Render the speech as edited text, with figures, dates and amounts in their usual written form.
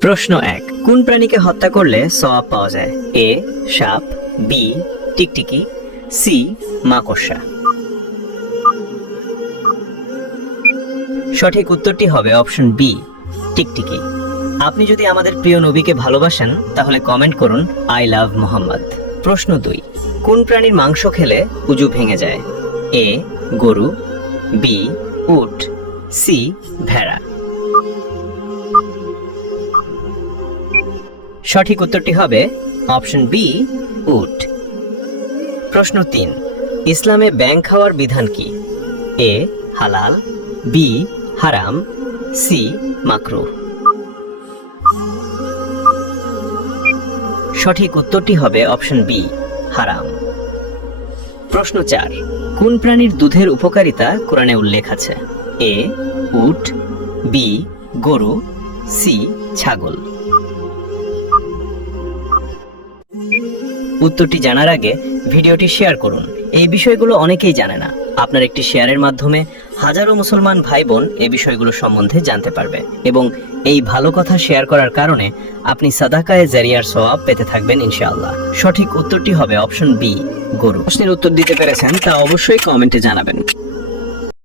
প্রশ্ন 1, কোন প্রাণীকে হত্যা করলে সওয়াব পাওয়া যায়? এ সাপ, বি টিকটিকি, সি মাকড়সা। সঠিক উত্তরটি হবে অপশন বি টিকটিকি। আপনি যদি আমাদের প্রিয় নবীকে ভালোবাসেন তাহলে কমেন্ট করুন আই লাভ মোহাম্মদ। প্রশ্ন 2, কোন প্রাণীর মাংস খেলে উজু ভেঙে যায়? এ গরু, বি উট, সি ভেড়া। সঠিক উত্তরটি হবে অপশন বি উট। প্রশ্ন 3, ইসলামে ব্যাঙ খাওয়ার বিধান কি? এ হালাল, বি হারাম, সি মাকরুহ। সঠিক উত্তরটি হবে অপশন বি হারাম। প্রশ্ন 4, কোন প্রাণীর দুধের উপকারিতা কোরআনে উল্লেখ আছে? এ উট, বি গরু, সি ছাগল। উত্তরটি জানার আগে ভিডিওটি শেয়ার করুন। এই বিষয়গুলো অনেকেই জানে না। আপনার একটি শেয়ারের মাধ্যমে হাজারো মুসলমান ভাই বোন এই বিষয়গুলো সম্বন্ধে জানতে পারবে এবং এই ভালো কথা শেয়ার করার কারণে আপনি সাদাকায়ে জারিয়ার সওয়াব পেতে থাকবেন ইনশাআল্লাহ। সঠিক উত্তরটি হবে অপশন বি গরু। প্রশ্নের উত্তর দিতে পেরেছেন তা অবশ্যই কমেন্টে জানাবেন।